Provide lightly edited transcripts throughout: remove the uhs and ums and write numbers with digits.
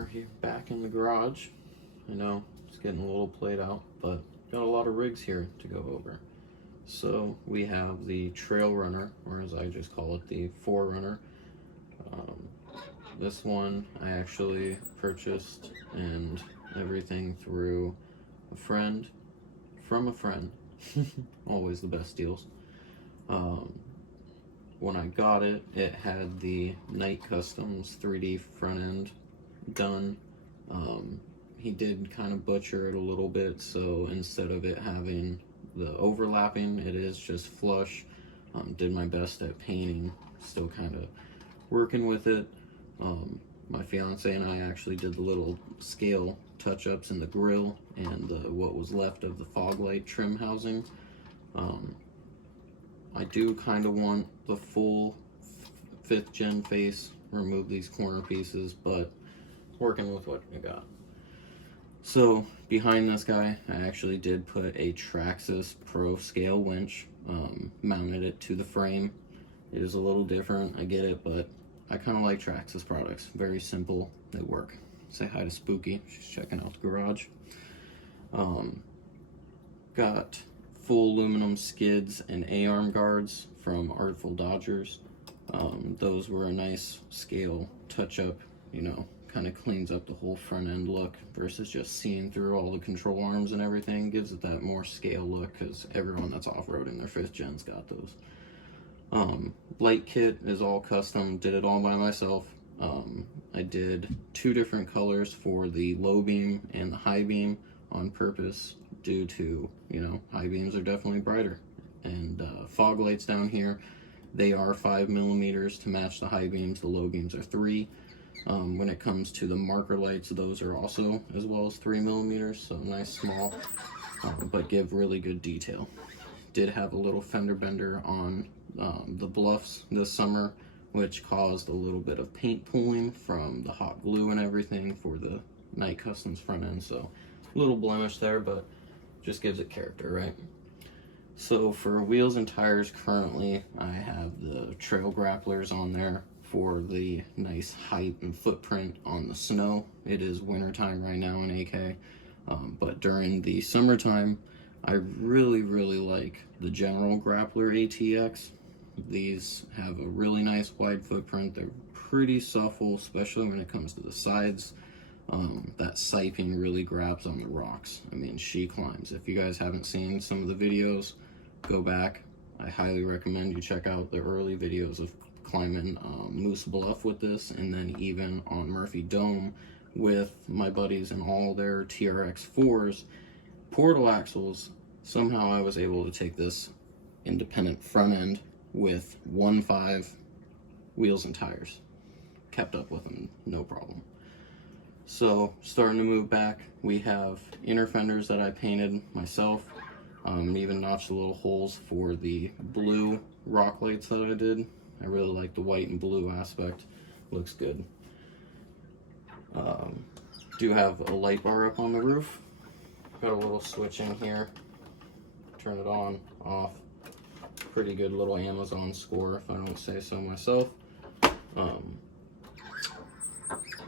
we're here back in the garage. I know it's getting a little played out, but got a lot of rigs here to go over. So we have the Trail Runner, or as I just call it, the 4Runner. This one I actually purchased and everything through a friend, from a friend. Always the best deals. When I got it, it had the Night Customs 3D front end done. He did kind of butcher it a little bit, so instead of it having the overlapping, it is just flush. Did my best at painting, still kind of working with it. My fiance and I actually did the little scale touch-ups in the grill and what was left of the fog light trim housing. I do kind of want the full 5th gen face, remove these corner pieces, but working with what I got. So behind this guy, I actually did put a Traxxas Pro scale winch, mounted it to the frame. It is a little different, I get it, but I kind of like Traxxas products. Very simple, they work. Say hi to Spooky, she's checking out the garage. Got full aluminum skids and A-arm guards from Artful Dodgers. Those were a nice scale touch-up, you know, kind of cleans up the whole front end look versus just seeing through all the control arms and everything. Gives it that more scale look because everyone that's off-roading their 5th gen's got those. Light kit is all custom, did it all by myself. I did 2 different colors for the low beam and the high beam on purpose due to, you know, high beams are definitely brighter. And fog lights down here, they are 5mm to match the high beams, the low beams are 3. When it comes to the marker lights, those are also as well as 3mm, so nice small, but give really good detail. Did have a little fender bender on the bluffs this summer, which caused a little bit of paint pooling from the hot glue and everything for the Night Customs front end, so a little blemish there, but just gives it character, right? So for wheels and tires, currently I have the trail grapplers on there for the nice height and footprint on the snow. It is wintertime right now in AK, but during the summertime I really like the General Grappler ATX. These have a really nice wide footprint. They're pretty supple, especially when it comes to the sides. That siping really grabs on the rocks. I mean, she climbs. If you guys haven't seen some of the videos, go back. I highly recommend you check out the early videos of climbing Moose Bluff with this, and then even on Murphy Dome with my buddies and all their TRX 4s. Portal axles, somehow I was able to take this independent front end with 1.5 wheels and tires. Kept up with them, no problem. So, starting to move back, we have inner fenders that I painted myself. Even notched the little holes for the blue rock lights that I did. I really like the white and blue aspect, looks good. Do have a light bar up on the roof. Got a little switch in here, turn it on, off. Pretty good little Amazon score, if I don't say so myself. Let's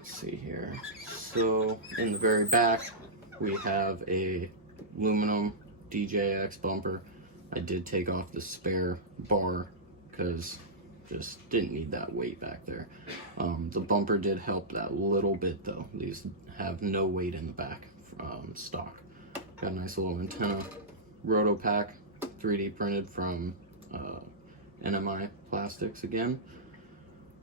see here. So in the very back, we have a aluminum DJX bumper. I did take off the spare bar because just didn't need that weight back there. The bumper did help that little bit though. These have no weight in the back stock. Got a nice little antenna. Roto pack, 3D printed from NMI Plastics again.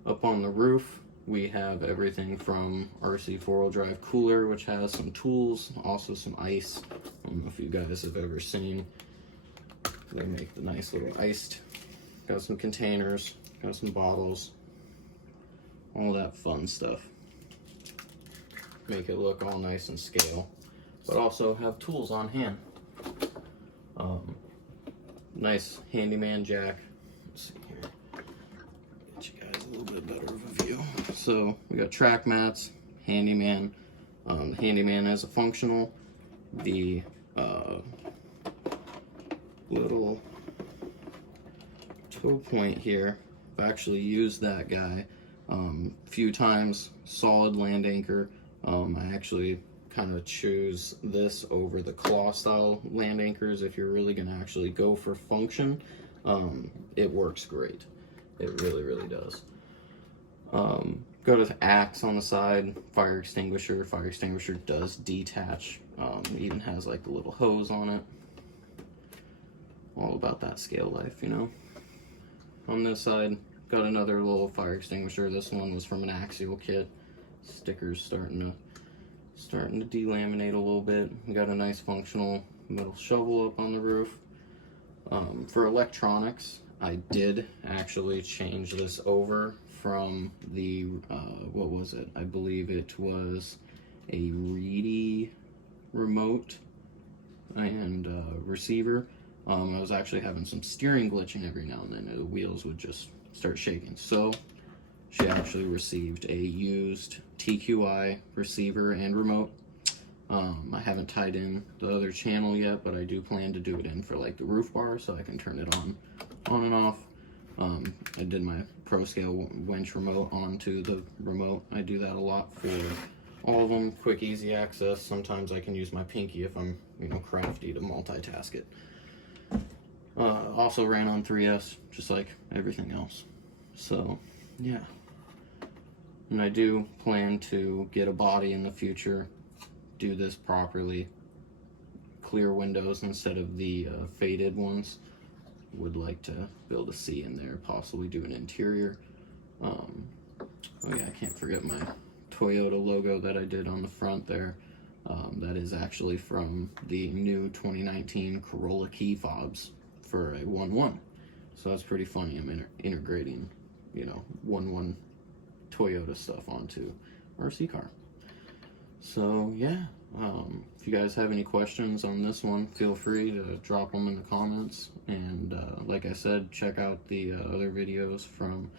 Up on the roof, we have everything from RC 4-wheel drive cooler, which has some tools, also some ice. I don't know if you guys have ever seen. They make the nice little iced. Got some containers, got some bottles, all that fun stuff. Make it look all nice and scale, but also have tools on hand. Nice handyman jack. Let's see here. Get you guys a little bit better of a view. So we got track mats, handyman. The handyman is a functional. The little toe point here, I've actually used that guy a few times. Solid land anchor. I actually kind of choose this over the claw style land anchors. If you're really gonna actually go for function, it works great. It really, really does. Got an axe on the side, fire extinguisher. Fire extinguisher does detach. It even has like the little hose on it. All about that scale life, you know. On this side, got another little fire extinguisher. This one was from an axial kit. Stickers starting to delaminate a little bit. We got a nice functional metal shovel up on the roof. For electronics, I did actually change this over from the, what was it? I believe it was a Reedy remote and receiver. I was actually having some steering glitching every now and then. The wheels would just start shaking. So she actually received a used TQI receiver and remote. I haven't tied in the other channel yet, but I do plan to do it in for like the roof bar so I can turn it on and off. I did my Pro Scale Winch remote onto the remote. I do that a lot for all of them. Quick, easy access. Sometimes I can use my pinky if I'm, you know, crafty to multitask it. Also ran on 3S, just like everything else. So, yeah. And I do plan to get a body in the future, do this properly, clear windows instead of the faded ones. Would like to build a C in there, possibly do an interior. Oh yeah, I can't forget my Toyota logo that I did on the front there. That is actually from the new 2019 Corolla key fobs for a 1.1. So that's pretty funny. I'm integrating, you know, 1.1 Toyota stuff onto RC car. So yeah, if you guys have any questions on this one, feel free to drop them in the comments. And like I said, check out the other videos from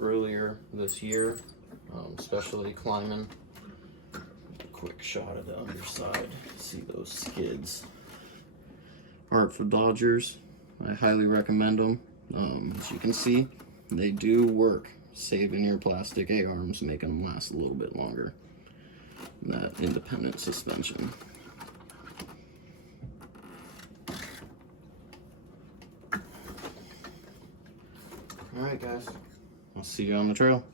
earlier this year, especially climbing. Quick shot of the underside. See those skids. Artful Dodgers. I highly recommend them. As you can see, they do work. Saving your plastic A-arms, making them last a little bit longer. That independent suspension. Alright guys, I'll see you on the trail.